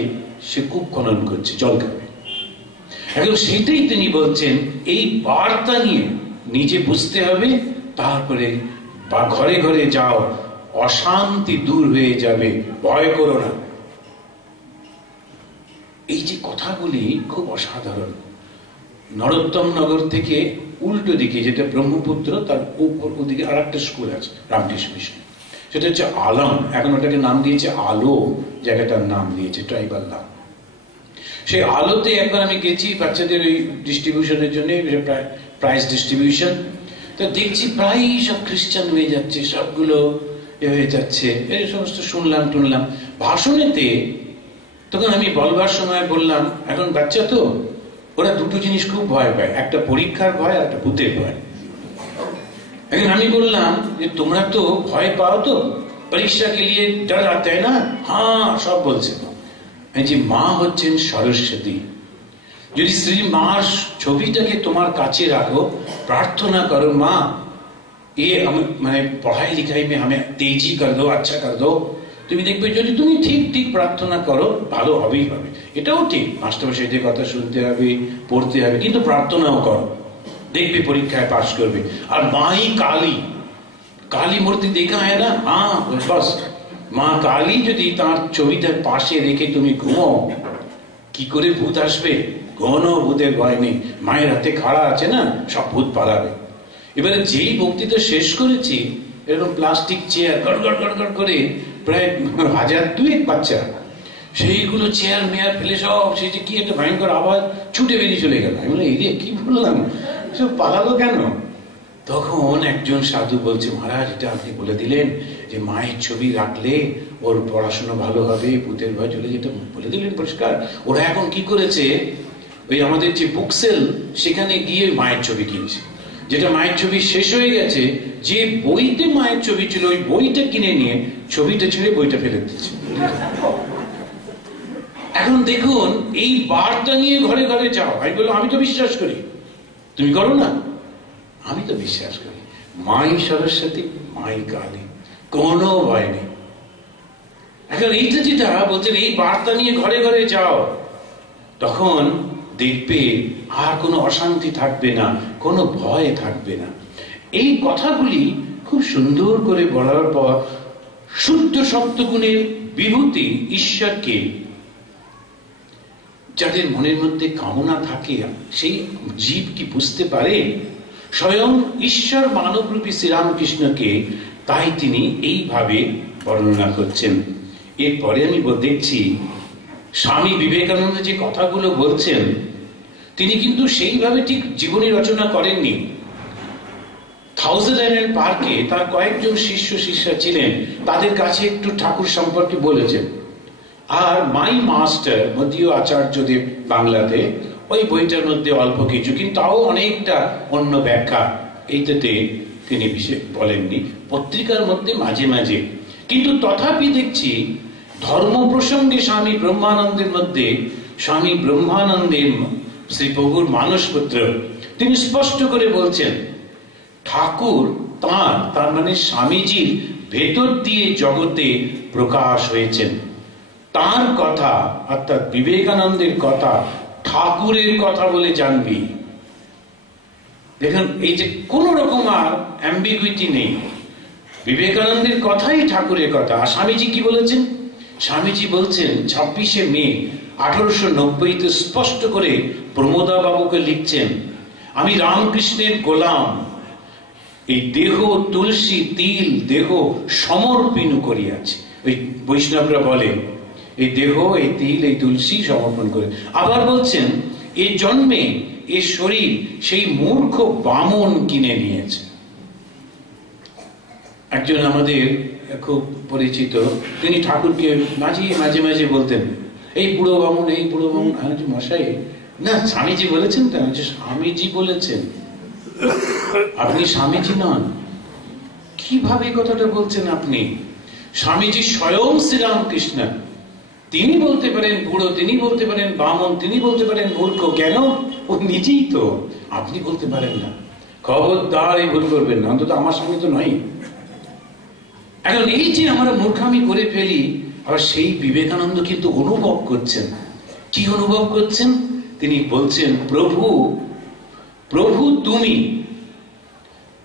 সে কূপ খনন করছে, জল খাবে। এখন সেটাই তিনি বলছেন, এই বার্তা নিয়ে নিজে বুঝতে হবে, তারপরে বা ঘরে ঘরে যাও, অশান্তি দূর হয়ে যাবে, ভয় করো না। এই যে কথাগুলি খুব অসাধারণ। নরোত্তম নগর থেকে উল্টো দিকে, যেটা ব্রহ্মপুত্র, তার উপর ওদিকে আর একটা স্কুল আছে রামকৃষ্ণ মিশন, সেটা হচ্ছে আলম। এখন ওটাকে নাম দিয়েছে আলো, জায়গাটার নাম দিয়েছে ট্রাইবাল নাম। সেই আলোতে একবার আমি গেছি বাচ্চাদের ওই ডিস্ট্রিবিউশনের জন্য, প্রাইজ ডিস্ট্রিবিউশন। তো দেখছি প্রায় সব খ্রিস্টান হয়ে যাচ্ছে, সবগুলো হয়ে যাচ্ছে, এই সমস্ত শুনলাম টুনলাম ভাষণেতে। তখন আমি বলবার সময় বললাম, এখন বাচ্চা তো, ওরা দুটো জিনিস খুব ভয় পায়, একটা পরীক্ষার ভয় আর একটা ভূতের ভয়। এখন আমি বললাম যে তোমরা তো ভয় পাও তো, পরীক্ষা কে লিয়ে ডর আতা হ্যায় না? হ্যাঁ, সব বলছে। যে মা হচ্ছেন সরস্বতী, যদি শ্রী মার ছবিটাকে তোমার কাছে রাখো, প্রার্থনা করো, মা ये মানে পড়াই লিখাই মে हमें तेजी कर दो, अच्छा कर दो। তুমি দেখবে যদি তুমি ঠিক ঠিক প্রার্থনা করো ভালো হবেই হবে। এটাও ঠিক, মাস্টারমশাইদের কথা শুনতে হবে, পড়তে হবে, কিন্তু প্রার্থনাও করো, দেখবে পরীক্ষায় পাশ করবে। আর মাই কালী, কালী মূর্তি দেখা হয় না, হ্যাঁ বাস মা কালী যদি তার ছবিটার পাশে রেখে তুমি ঘুমাও, কি করে ভূত আসবে? কোনো ভূতের ভয় নেই, মায়ের হাতে খাড়া আছে না, সব ভূত পালাবে। এবারে যেই বক্তৃতা শেষ করেছি, এরকম প্লাস্টিক চেয়ার গড় গড় গড় গড় করে প্রায় 1000-2 বাচ্চা সেইগুলো চেয়ার মেয়ার ফেলে সব, সেই যে কি একটা ভয়ঙ্কর আওয়াজ, ছুটে বেরিয়ে চলে গেল। আমি বললাম এই রে কি বললাম, সব পালালো কেন? তখন একজন সাধু বলছে, মহারাজ এটা আপনি বলে দিলেন যে মায়ের ছবি রাখলে ওর পড়াশোনা ভালো হবে, ভূতের ভয় চলে, যেটা বলে দিলেন পরিষ্কার। ওরা এখন কি করেছে, ওই আমাদের যে বুকসেল সেখানে গিয়ে মায়ের ছবি কিনছে, যেটা মায়ের ছবি শেষ হয়ে গেছে, যে বইতে মায়ের ছবি ছিল ওই বইটা কিনে নিয়ে ছবিটা ছেড়ে বইটা ফেলে দিচ্ছে। এখন দেখুন এই বার্তা নিয়ে ঘরে ঘরে যাও। আমি বললাম আমি তো বিশ্বাস করি, তুমি করো না? আমি তো বিশ্বাস করি মাই সরস্বতী, মাই কালী, কোনো ভয় নেই। এখন এইটা যেটা বলছেন, এই বার্তা নিয়ে ঘরে ঘরে যাও, তখন দেখবে আর কোনো অশান্তি থাকবে না, কোনো ভয় থাকবে না। এই কথাগুলি খুব সুন্দর করে বলার পর শুদ্ধ সপ্তগুণের বিভূতি ঈশ্বরকে যাদের মনের মধ্যে কামনা থাকে, সেই জীব কি বুঝতে পারে? স্বয়ং ঈশ্বর মানবরূপী শ্রীরামকৃষ্ণকে তাই তিনি এইভাবে বর্ণনা করছেন। এরপরে আমি দেখছি স্বামী বিবেকানন্দ যে কথাগুলো বলছেন, তিনি কিন্তু সেইভাবে ঠিক জীবনী রচনা করেননি। থাউজেন্ড আইল্যান্ড পার্কে তার কয়েকজন শিষ্য শিষ্যা ছিলেন, তাদের কাছে একটু ঠাকুর সম্পর্কে বলেছেন। আর মাই মাস্টার মদীয় আচার্যদেব বাংলাতে, ওই বইটার মধ্যে অল্প কিছু, কিন্তু তাও অনেকটা অন্য ব্যাখ্যা এইটাতে তিনি বিশেষ বলেননি, পত্রিকার মধ্যে মাঝে মাঝে। কিন্তু তথাপি দেখছি ধর্ম প্রসঙ্গে স্বামী ব্রহ্মানন্দের মধ্যে, স্বামী ব্রহ্মানন্দের শ্রী প্রভুর মানসপুত্র, তিনি স্পষ্ট করে বলছেন ঠাকুর তার মানে স্বামীজির ভেতর দিয়ে জগতে প্রকাশ হয়েছেন। তার কথা অর্থাৎ বিবেকানন্দের কথা ঠাকুরের কথা বলে জানবি। দেখুন এই যে কোন রকম আর অ্যাম্বিগুইটি নেই, বিবেকানন্দের কথাই ঠাকুরের কথা। আর স্বামীজি কি বলেছেন? স্বামীজি বলছেন 26শে মে 1890-তে স্পষ্ট করে প্রমোদা বাবুকে লিখছেন, আমি রামকৃষ্ণের গোলাম, এই দেহ তুলসী তিল দেহ সমর্পণ করিয়াছি। ওই বৈষ্ণবরা বলে এই দেহ এই তিল এই তুলসী সমর্পণ করে। আবার বলছেন এই জন্মে এই শরীর সেই মূর্খ বামন কিনে নিয়েছে। একজন আমাদের খুব পরিচিত, তিনি ঠাকুরকে মাঝে মাঝে বলতেন এই বুড়ো বামন, এই বুড়ো বামন। মশাই না, স্বামীজি বলেছেন তো? স্বামীজি বলেছেন, আপনি স্বামীজি নন। কিভাবে কথাটা বলছেন আপনি? স্বামীজি স্বয়ং শ্রীরামকৃষ্ণ, তিনি বলতে পারেন বুড়ো, তিনি বলতে পারেন বামন, তিনি বলতে পারেন মূর্খ। কেন? ও নিজেই তো। আপনি বলতে পারেন না। খবরদার এই ভুল করবেন না, অন্তত আমার সঙ্গে তো নয়। এখন এই যে আমরা মূর্খামি করে ফেলি, আবার সেই বিবেকানন্দ কিন্তু অনুভব করছেন। কি অনুভব করছেন? তিনি বলছেন প্রভু প্রভু তুমি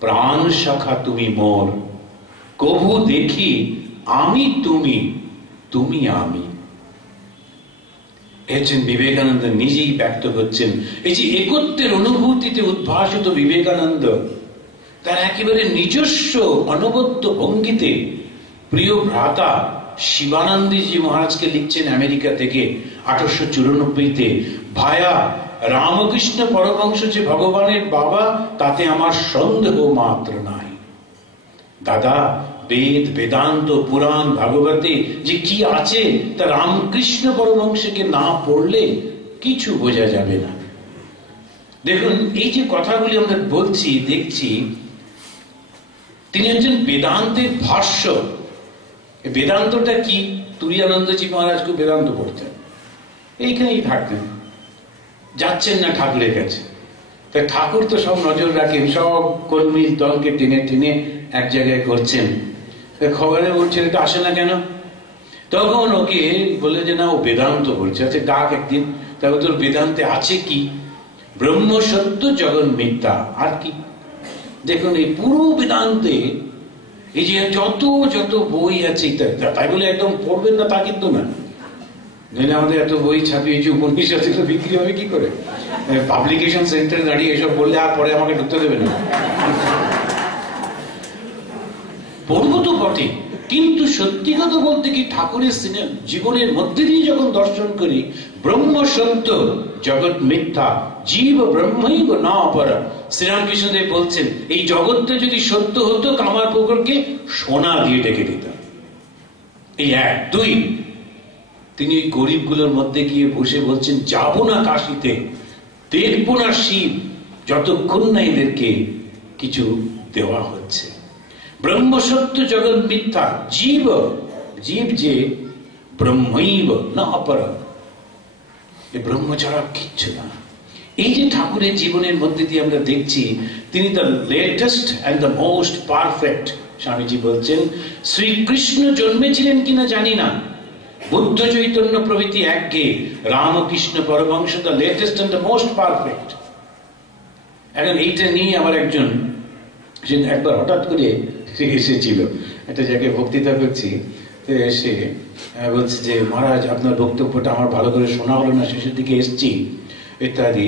প্রাণ শাখা, তুমি মোর, কভু দেখি আমি তুমি, তুমি আমি। একজন বিবেকানন্দ নিজেই ব্যক্ত করছেন এই যে একত্বের অনুভূতিতে উদ্ভাসিত বিবেকানন্দ তার একেবারে নিজস্ব অনবদ্য ভঙ্গিতে প্রিয় ভ্রাতা শিবানন্দজি মহারাজকে লিখছেন আমেরিকা থেকে 1894-তে, ভায়া রামকৃষ্ণ পরমহংস যে ভগবানের বাবা তাতে আমার সন্দেহ মাত্র নাই। দাদা বেদ বেদান্ত পুরাণ ভাগবতে যে কি আছে তা রামকৃষ্ণ পরমহংসকে না পড়লে কিছু বোঝা যাবে না। দেখুন এই যে কথাগুলি আমরা বলছি দেখছি, তিনি একজন বেদান্তের ভাষ্য। বেদান্তটা কি? তুরীয়ানন্দজি মহারাজ খুব বেদান্ত পড়তেন, এইখানেই থাকতেন, যাচ্ছেন না ঠাকুরের কাছে। তাই ঠাকুর তো সব নজর রাখেন, সব কর্মী দলকে টেনে টেনে এক জায়গায় করছেন। খবরে ওর ছেলেটা আসে না কেন? তখন ওকে বলে যে না, ও বেদান্ত বলছে। আচ্ছা ডাক একদিন, তবে তোর বেদান্তে আছে কি? ব্রহ্ম সত্য, জগৎ মিথ্যা, আর কি? দেখুন এই পুরো বেদান্তে এই যে যত যত বই আছে, তাই বলে একদম পড়বেন না তা কিন্তু না। নইলে আমাদের এত বই ছাপিয়েছি, উপনিষদ বিক্রি হবে কি করে? পাবলিকেশন সেন্টারে দাঁড়িয়ে এসব বললে আর পরে আমাকে ঢুকতে দেবে না। পড়বো তো বটে, কিন্তু সত্যি কথা বলতে কি, ঠাকুরের জীবনের মধ্যে দিয়ে যখন দর্শন করি ব্রহ্ম সত্য জগৎ মিথ্যা জীব ব্রহ্মৈব না অপরা, শ্রীরামকৃষ্ণদেব বলছেন এই জগৎটা যদি সত্য হতো কামার পুকুরকে সোনা দিয়ে ডেকে দিতাম। এই এক। দুই, তিনি ওই গরিবগুলোর মধ্যে গিয়ে বসে বলছেন যাব না কাশিতে, দেখবো না শিব যতক্ষণ না এদেরকে কিছু দেওয়া হচ্ছে। ব্রহ্ম সত্য জগৎ মিথ্যা জীব, জীব যে ব্রহ্মৈব না অপরা, এ ব্রহ্ম ছাড়া কিচ্ছু না। এই যে ঠাকুরের জীবনের মধ্যে দিয়ে আমরা দেখছি, তিনি the latest and the most perfect. Swamiji বলছেন শ্রীকৃষ্ণ জন্মেছিলেন কিনা জানি না, বুদ্ধ চৈতন্য প্রভৃতি একগে, Ramakrishna Paramahamsa the latest and the most perfect. এখন এইটা নিয়ে আমার একজন একবার হঠাৎ করে এসেছিল, একটা জায়গায় বক্তৃতা করছি, তো এসে বলছে যে মহারাজ আপনার বক্তব্যটা আমার ভালো করে শোনা হলো না, শেষের দিকে এসছি ইত্যাদি।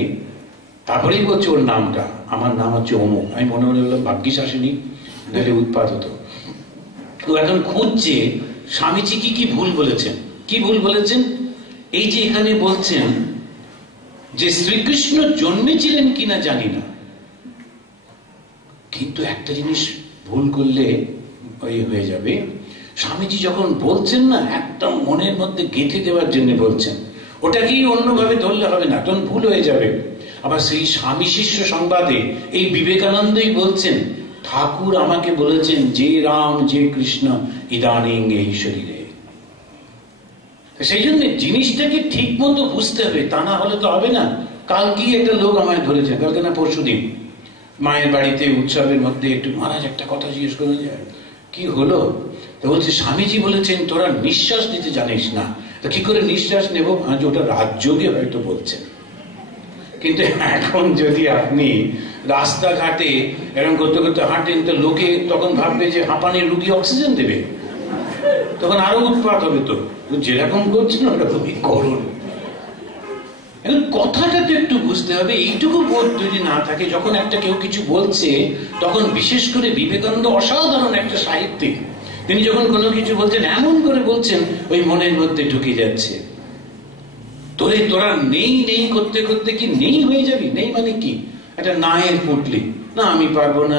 তারপরেই বলছে ওর নামটা, আমার নাম হচ্ছে অমুক। আমি মনে মনে বললাম ভাগ্যিস আসেনি, নাহলে উৎপাত হতো। তো এখন খুঁজছে স্বামীজি কি কি ভুল বলেছেন। কি ভুল বলেছেন? এই যে এখানে বলছেন যে শ্রীকৃষ্ণ জন্মেছিলেন কিনা জানি না, কিন্তু একটা জিনিস ভুল করলে ওই হয়ে যাবে। স্বামীজি যখন বলছেন না, একদম মনের মধ্যে গেঁথে দেওয়ার জন্য বলছেন, ওটাকেই অন্যভাবে ধরলে হবে না, তখন ভুল হয়ে যাবে। আবার সেই স্বামী শিষ্য সংবাদে এই বিবেকানন্দই বলছেন ঠাকুর আমাকে বলেছেন যে রাম যে কৃষ্ণ ইদানিং এই শরীরে। সেই জন্য জিনিসটাকে ঠিক মতো বুঝতে হবে, তা না হলে তো হবে না। কালকে একটা লোক আমায় ধরেছে, কালকে না পরশুদিন, মায়ের বাড়িতে উৎসবের মধ্যে একটু মহারাজ একটা কথা জিজ্ঞেস করে যায়, কি হলো? তো বলছে স্বামীজি বলেছেন তোরা নিঃশ্বাস নিতে জানিস না, তো কি করে নিঃশ্বাস নেব? ওটা রাজযোগে হয়তো বলছেন। কিন্তু এখন যদি আপনি রাস্তাঘাটে এরকম করতে করতে হাঁটেন, তো লোকে তখন ভাববে যে হাঁপানির রুগী অক্সিজেন দেবে, তখন আরো উৎপাত হবে। তো যেরকম করছেন ওরকমই করুন। কথাটা তো একটু বুঝতে হবে। এইটুকু বোধ যদি না থাকে, যখন একটা কেউ কিছু বলছে, তখন বিশেষ করে বিবেকানন্দ অসাধারণ একটা সাহিত্যিক, তিনি যখন কোনো কিছু বলছেন এমন করে বলছেন ওই মনের মধ্যে ঢুকে যাচ্ছে। তোরা নেই নেই করতে করতে কি নেই হয়ে যাবি? নেই মানে কি? একটা নায়ের পুটলি, না আমি পারবো না।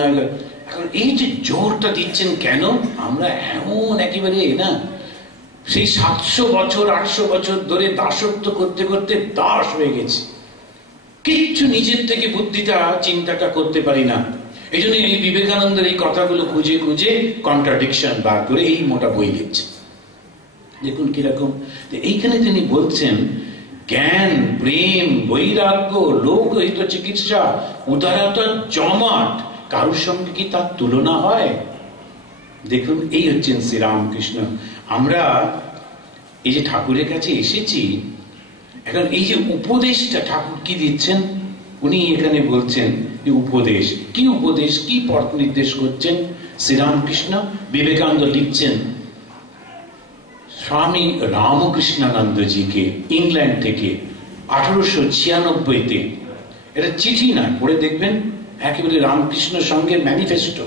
এখন এই যে জোরটা দিচ্ছেন কেন? আমরা এমন একেবারে না, সেই 700 বছর 800 বছর ধরে দাসত্ব করতে করতে দাস হয়ে গেছি, কিচ্ছু নিজের থেকে বুদ্ধিটা চিন্তাটা করতে পারি না। এই জন্য এই বিবেকানন্দের এই কথাগুলো খুঁজে খুঁজে কন্ট্রাডিকশন বার করে এই মোটা বই লিখছে। দেখুন কিরকম এইখানে তিনি বলছেন জ্ঞান প্রেম বৈরাগ্য লোকহিত চিকিৎসা উদারতা জমাট, কারোর সঙ্গে কি তার তুলনা হয়? দেখুন এই হচ্ছেন শ্রীরামকৃষ্ণ। আমরা এই যে ঠাকুরের কাছে এসেছি, এখন এই যে উপদেশটা ঠাকুর কি দিচ্ছেন, উনি এখানে বলছেন যে উপদেশ কি, উপদেশ কি পথ নির্দেশ করছেন শ্রীরামকৃষ্ণ। বিবেকানন্দ লিখছেন স্বামী রামকৃষ্ণানন্দজিকে ইংল্যান্ড থেকে 1896-তে, এটা চিঠি না, পড়ে দেখবেন একেবারে রামকৃষ্ণ সঙ্গে ম্যানিফেস্টো।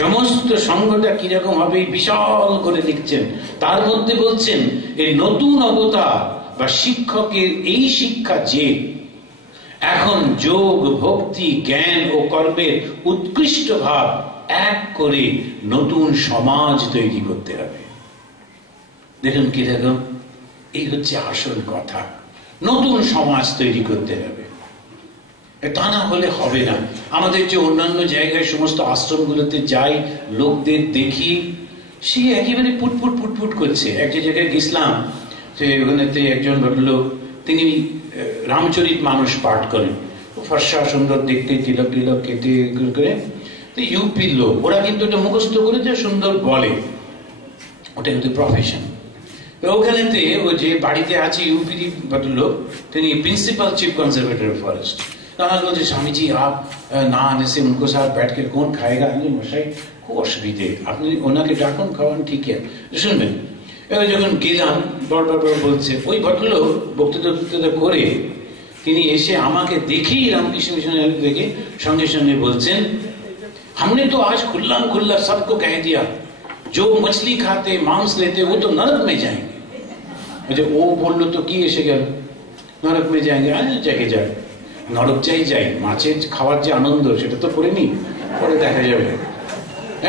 সমস্ত সংঘটা কিরকম হবে বিশাল করে লিখছেন। তার মধ্যে বলছেন এই নতুন অবতার বা শিক্ষকের এই শিক্ষা যে এখন যোগ ভক্তি জ্ঞান ও কর্মের উৎকৃষ্ট ভাব এক করে নতুন সমাজ তৈরি করতে হবে। দেখুন কিরকম, এই হচ্ছে আসল কথা, নতুন সমাজ তৈরি করতে হবে। তা না হলে হবে না। আমাদের যে অন্যান্য জায়গায় সমস্ত আশ্রমগুলোতে যাই, লোকদের দেখি সে একেবারে পুটপুট পুটপুট করছে। এক জায়গায় গেছিলাম, সে ওখানেতে একজন ভদ্রলোক, তিনি রামচরিত মানুষ পাঠ করেন, ফর্সা সুন্দর দেখতে, তিলক টিলক কেটে করে। ইউপির লোক, ওরা কিন্তু এটা মুখস্থ করে যে সুন্দর বলে, ওটা কিন্তু প্রফেশন। ওখানেতে ও যে বাড়িতে আছে ইউপির লোক, তিনি প্রিंसिपल चीफ कंजर्वेटर फॉरेस्ट। আমাকে বলছে স্বামীজি আপ না আনে সে উनको साथ बैठ के कौन खाएगा। মশাই খুব অসুবিধে, আপনি ওনাকে ডাকুন, খাওয়ান, ঠিক আছে শুনবেন। এবার যখন গেলাম বড় বলছে, ওই ভদ্রলোক বক্তৃতা করে তিনি এসে আমাকে দেখেই রামকৃষ্ণ মিশনারি দেখে সঙ্গে সঙ্গে বলছেন, हमने तो आज खुल्ला खुल्ला सबको कह दिया जो मछली खाते मांस लेते वो तो नरक में जाएंगे। अच्छा वो बोललो तो কি এসে গেল, নরক में जाएंगे। জায়গায় যায়, নরক যাই মাছের খাওয়ার যে আনন্দ সেটা তো করিনি, পরে দেখা যাবে।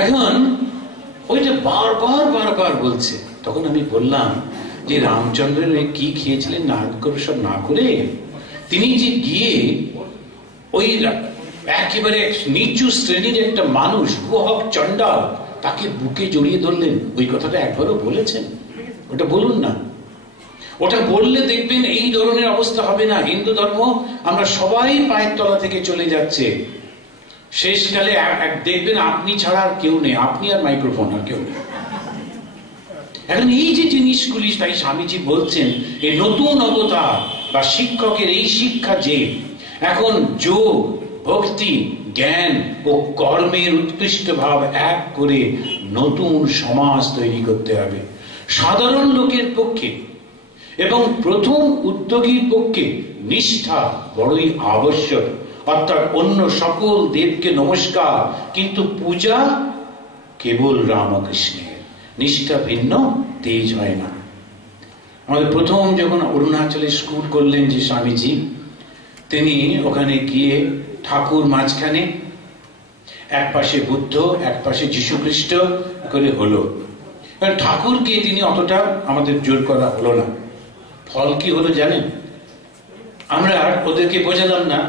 এখন ওইটা বারবার বলছে। তখন আমি বললাম যে রামচন্দ্রের কি খেয়েছিলেন না করে সব না করে তিনি যে গিয়ে ওই একেবারে নিচু শ্রেণীর একটা মানুষ গোহক চণ্ডাল তাকে বুকে জড়িয়ে ধরলেন, ওই কথাটা একবারও বলেছেন? ওটা বলুন না। ওটা বললে দেখবেন এই ধরনের অবস্থা হবে না। হিন্দু ধর্ম আমরা সবাই পায়ের তলা থেকে চলে যাচ্ছে। শেষকালে দেখবেন আপনি ছাড়া আর কেউ নেই, আপনি আর মাইক্রোফোন, আর কেউ নেই। এখন এই যে জিনিসগুলি, তাই স্বামীজি বলছেন এই নতুন অবতার বা শিক্ষকের এই শিক্ষা যে এখন যোগ, ভক্তি, জ্ঞান ও কর্মের উৎকৃষ্ট ভাব এক করে নতুন সমাজ তৈরি করতে হবে সাধারণ লোকের পক্ষে, এবং প্রথম উদ্যোগীর পক্ষে নিষ্ঠা বড়ই আবশ্যক। অর্থাৎ অন্য সকল দেবকে নমস্কার, কিন্তু পূজা কেবল রামকৃষ্ণের। নিষ্ঠা ভিন্ন তেজ হয় না। আমাদের প্রথম যখন অরুণাচলে স্কুল করলেন যে স্বামীজি, তিনি ওখানে গিয়ে ঠাকুর মাঝখানে, এক পাশে বুদ্ধ এক পাশে যীশু খ্রিস্ট করে হলো। ঠাকুরকে তিনি অতটা আমাদের জোর করা হলো না। ফল কি হলো জানেন? আমরা ওদেরকে বোঝালাম না।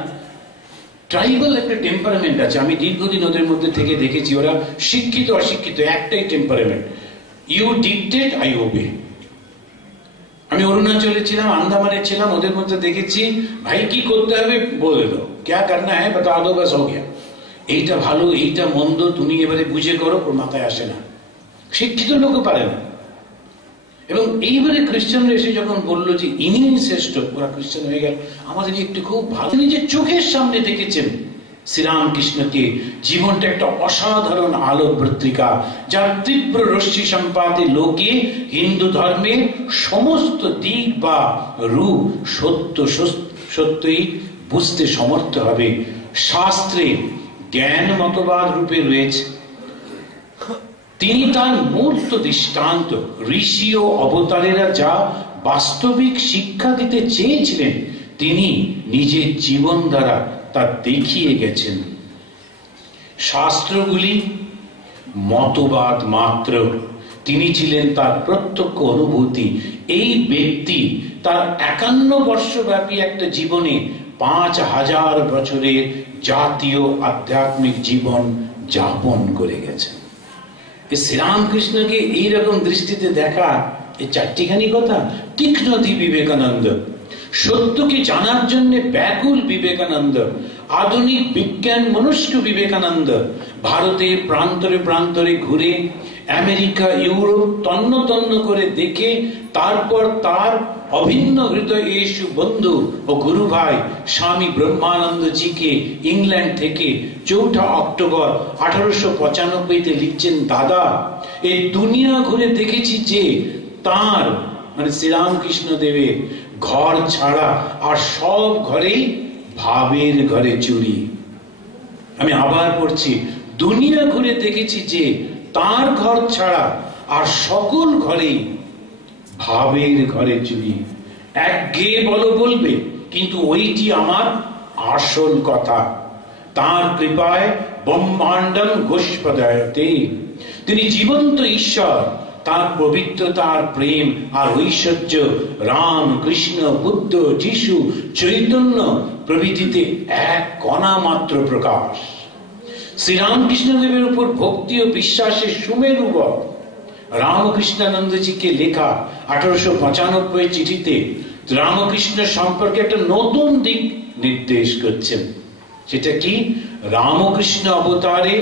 ট্রাইবাল একটা টেম্পারামেন্ট আছে, আমি দীর্ঘদিন ওদের মধ্যে থেকে দেখেছি। ওরা শিক্ষিত অশিক্ষিত একটাই টেম্পারামেন্ট, ইউ ডিকটেট আই ওবে। আমি অরুণাচলে ছিলাম, আন্দামানে ছিলাম, ওদের মধ্যে দেখেছি ভাই কি করতে হবে বলে দাও, ক্যা করনা হ্যায় বাতা দো, বাস হো গিয়া। এইটা ভালো এইটা মন্দ তুমি এবারে বুঝে করো, ওর মাথায় আসে না। শিক্ষিত লোকও পারে না। এবং এইবারে খ্রিস্টানরা এসে যখন বললো যে ইনি শ্রেষ্ঠ, ওরা খ্রিস্টান হয়ে গেল। আমাদের একটু খুব ভালো, নিজের চোখের সামনে দেখেছেন শ্রীরামকৃষ্ণকে। জীবনটা একটা অসাধারণ আলোক পত্রিকা, যার তীব্র রশ্মি সম্পাদে লোকে হিন্দু ধর্মের সমস্ত দিক বা রূপ সত্যই বুঝতে সমর্থ হবে। শাস্ত্রে জ্ঞান মতবাদ রূপে রয়েছে। তিনি তার মূর্ত দৃষ্টান্ত, ঋষি ও অবতারেরা যা বাস্তবিক শিক্ষা দিতে চেয়েছিলেন তিনি নিজের জীবন দ্বারা তা দেখিয়ে গেছেন। শাস্ত্রগুলি মতবাদ মাত্র, তিনি ছিলেন তার প্রত্যক্ষ অনুভূতি। এই ব্যক্তি তার 51 বর্ষব্যাপী একটা জীবনে 5000 বছরের জাতীয় আধ্যাত্মিক জীবন যাপন করে গেছেন। শ্রীরামকৃষ্ণকে এইরকম দৃষ্টিতে দেখা, এই চারটিখানি কথা। তীক্ষ্ণধী বিবেকানন্দ, সত্যকে জানার জন্য ব্যাকুল বিবেকানন্দ, আধুনিক বিজ্ঞান মনস্ক বিবেকানন্দ, ভারতের প্রান্তরে প্রান্তরে ঘুরে আমেরিকা ইউরোপ তন্ন তন্ন করে দেখে তারপর তার অভিন্ন হৃদয় ইয়েশু বন্ধু ও গুরু ভাই স্বামী ব্রহ্মানন্দজিকে ইংল্যান্ড থেকে 4 অক্টোবর 1895 লিখছেন, দাদা এই দুনিয়া ঘুরে দেখেছি যে তার মানে শ্রীরামকৃষ্ণ দেবের ঘর ছাড়া আর সব ঘরেই ভাবের ঘরে চুরি। আমি আবার পড়ছি, দুনিয়া ঘুরে দেখেছি যে তার ঘর ছাড়া আর সকল ঘরেই ভাবের ঘরে চুরি। একঘেয়ে বলবে, কিন্তু ওইটি আমার আসল কথা। তার কৃপায় ব্রহ্মাণ্ডম গোষ্পদায়তে, তিনি জীবন্ত ঈশ্বর। তার পবিত্রতার প্রেম আর ঐশ্বর্য রাম কৃষ্ণ বুদ্ধ যিশু চৈতন্য প্রভৃতিতে এক কণা মাত্র প্রকাশ। শ্রীরামকৃষ্ণদেবের উপর ভক্তি ও বিশ্বাসের সুমেরু বট রামকৃষ্ণানন্দজিকে লেখা 1895 চিঠিতে রামকৃষ্ণ সম্পর্কে একটা নতুন দিক নির্দেশ করছেন। সেটা কি? রামকৃষ্ণ অবতারে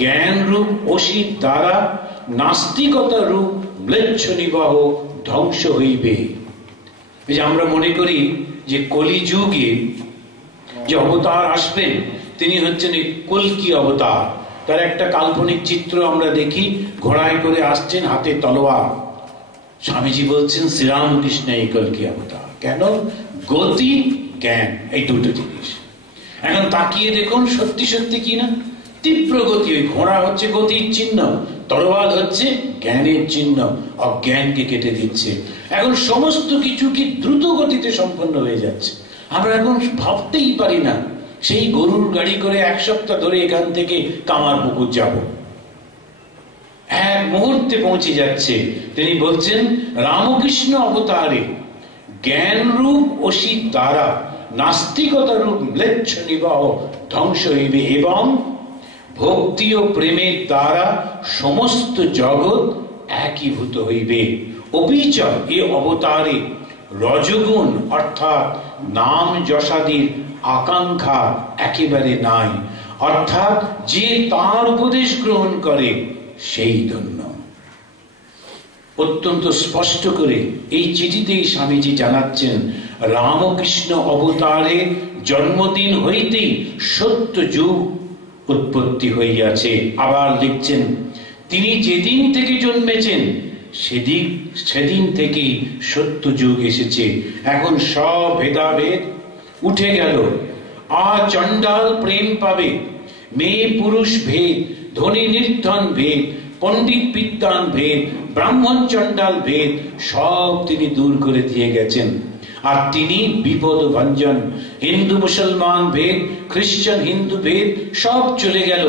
জ্ঞান রূপ অসিত দ্বারা নাস্তিকতা রূপ ম্লেচ্ছ নিবাহ ধ্বংস হইবে। এই যে আমরা মনে করি যে কলিযুগে যে অবতার আসবেন তিনি হচ্ছেন এই কল্কি অবতার। তার একটা কাল্পনিক চিত্র আমরা দেখি, ঘোড়ায় করে আসছেন, হাতে তলোয়ার। স্বামীজি বলছেন শ্রীরামকৃষ্ণ এই কল্কি অবতার। কেন? গতি, জ্ঞান, এই দুটো জিনিস। এখন তাকিয়ে দেখুন সত্যি সত্যি কিনা। তীব্র গতি, ওই ঘোড়া হচ্ছে গতির চিহ্ন, তরোয়াল হচ্ছে জ্ঞানের চিহ্ন, অজ্ঞানকে কেটে দিচ্ছে। এখন সমস্ত কিছু কি দ্রুত গতিতে সম্পন্ন হয়ে যাচ্ছে। আমরা এখন ভাবতেই পারি না সেই গরুর গাড়ি করে 1 সপ্তাহ ধরে এখান থেকে কামারপুকুর যাব, এক মুহূর্তে পৌঁছে যাচ্ছে। তিনি বলছেন রামকৃষ্ণ অবতারে জ্ঞান রূপ অসিত দ্বারা নাস্তিকতা রূপ ম্লেচ্ছ নিবাহ ধ্বংস হইবে এবং ভক্তি ও প্রেমের দ্বারা সমস্ত জগৎ একীভূত হইবে। অপিচ এ অবতারে রজগুণ অর্থাৎ নাম যশাদির আকাঙ্ক্ষা একেবারে নাই, অর্থাৎ যে তার উপদেশ গ্রহণ করে সেই ধন্য। অত্যন্ত স্পষ্ট করে এই চিঠিতেই স্বামীজি জানাচ্ছেন রামকৃষ্ণ অবতারের জন্মদিন হইতেই সত্য যুগ উৎপত্তি হইয়াছে। আবার লিখছেন তিনি যেদিন থেকে জন্মেছেন সেদিন থেকেই সত্য যুগ এসেছে। এখন সব ভেদাভেদ উঠে গেল। চণ্ডাল প্রেম পাবে, মেয়ে পুরুষ ভেদ, ধনী নির্ধন ভেদ, পণ্ডিত বিদ্বান ভেদ, ব্রাহ্মণ চণ্ডাল ভেদ সব তিনি দূর করে দিয়ে গেছেন। আর তিনি বিপদ ভঞ্জন, হিন্দু মুসলমান ভেদ, খ্রিস্টান হিন্দু ভেদ সব চলে গেল।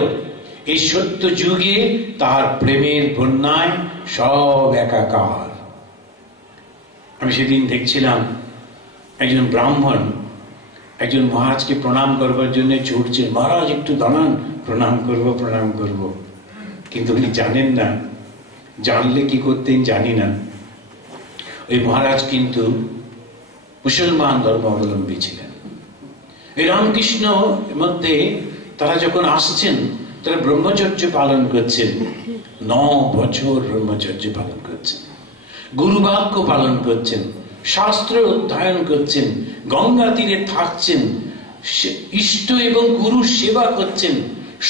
এই সত্য যুগে তার প্রেমের বন্যায় সব একাকার। আমি সেদিন দেখছিলাম একজন ব্রাহ্মণ একজন মহারাজকে প্রণাম করবার জন্য ছুটছে। মহারাজ একটু দাঁড়ান, প্রণাম করব প্রণাম করব। কিন্তু উনি জানেন না, জানলে কি করতেন জানি না, ওই মহারাজ কিন্তু মুসলমান ধর্মাবলম্বী ছিলেন। এই রামকৃষ্ণ মধ্যে তারা যখন আসছেন তারা ব্রহ্মচর্য পালন করছেন, 9 বছর ব্রহ্মচর্য পালন করছেন, গুরুবাক্য পালন করছেন, শাস্ত্র অধ্যয়ন করছেন, গঙ্গা তীরে থাকছেন, ইষ্ট এবং গুরু সেবা করছেন।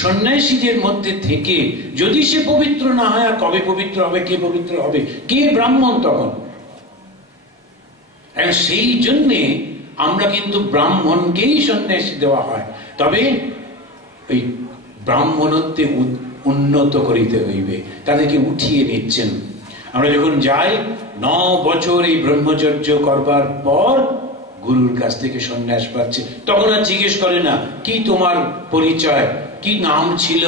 সন্ন্যাসীদের মধ্যে থেকে যদি সে পবিত্র না হয়, আর কবে পবিত্র হবে? কে পবিত্র হবে? কে ব্রাহ্মণ তখন? সেই জন্যে আমরা কিন্তু ব্রাহ্মণকেই সন্ন্যাসী দেওয়া হয়। তবে ওই ব্রাহ্মণত্বে উন্নত করিতে হইবে, তাদেরকে উঠিয়ে নিচ্ছেন। আমরা যখন যাই 9 বছর এই ব্রহ্মচর্য করবার পর গুরুর কাছ থেকে সন্ন্যাস পাচ্ছে, তখন আর জিজ্ঞেস করে না কি তোমার পরিচয়, কি নাম ছিল,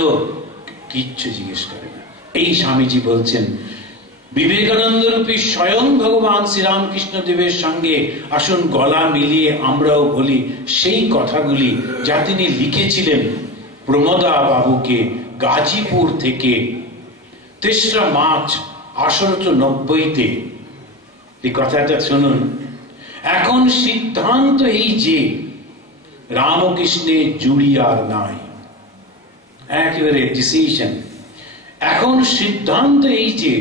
কিচ্ছু জিজ্ঞেস করে না। এই স্বামীজি বলছেন বিবেকানন্দ রূপী স্বয়ং ভগবান শ্রীরামকৃষ্ণ দেবের সঙ্গে আসুন গলা মিলিয়ে আমরাও বলি সেই কথাগুলি যা তিনি লিখেছিলেন প্রমোদা বাবুকে গাজীপুর থেকে 3রা মার্চ 1890-তে। এই কথাটা শুনুন। এখন সিদ্ধান্ত এই যে রামকৃষ্ণের জুড়ি আর নাই, একেবারে ডিসিশন। এখন সিদ্ধান্ত এই যে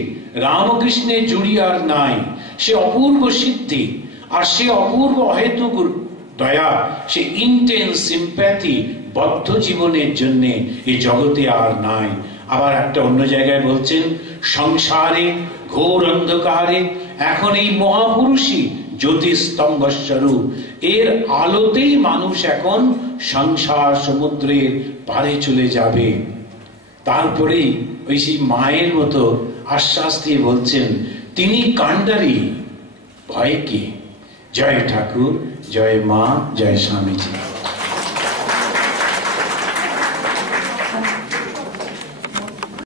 রামকৃষ্ণের জুড়ি আর নাই, সে অপূর্ব সিদ্ধি আর সে অপূর্ব অহেতুক দয়া, সে ইন্টেন্স সিম্প্যাথি বদ্ধ জীবনের জন্য এই জগতে আর নাই। আবার একটা অন্য জায়গায় বলছেন সংসারে ঘোর অন্ধকারে এখন এই মহাপুরুষই জ্যোতিস্তম্ভ স্বরূপ, এর আলোতেই মানুষ এখন সংসার সমুদ্রের পারে চলে যাবে। তারপরেই ওই সেই মায়ের মতো আশ্বাস দিয়ে বলছেন তিনি কাণ্ডারি, ভয় কি? জয় ঠাকুর, জয় মা, জয় স্বামীজি।